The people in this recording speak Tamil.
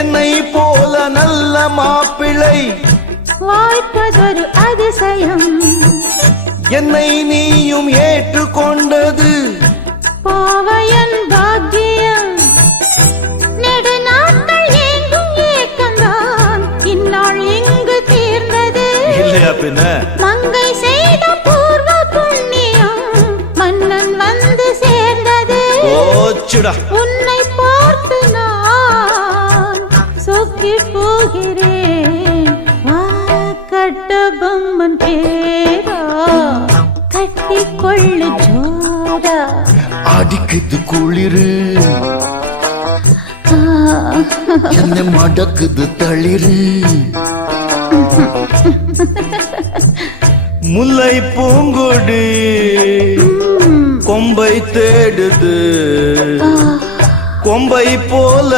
என்னை போல நல்ல மாப்பிள்ளை வாய்ப்பதொரு அதிசயம். என்னை நீயும் ஏற்றுக்கொண்டது பாவையன் பாக்கியம். நெடுநாட்கள் எங்கும் ஏக்கந்தான் இந்நாள் இங்கு தீர்ந்தது. இல்லையா பின்ன? மங்கை செய்த பூர்வ புண்ணியம் மன்னன் வந்து சேர்ந்தது. ஓச்சுடா. உன்னை பார்த்து நான் சொக்கி போகிறேன். கட்ட பொம்மன் பேரா கட்டி கொள்ளு ஜோரா. அடிக்குது குளிரு என்ன மடக்குது தளிரு. முல்லை பூங்கொடி கொம்பை தேடுது கொம்பை போல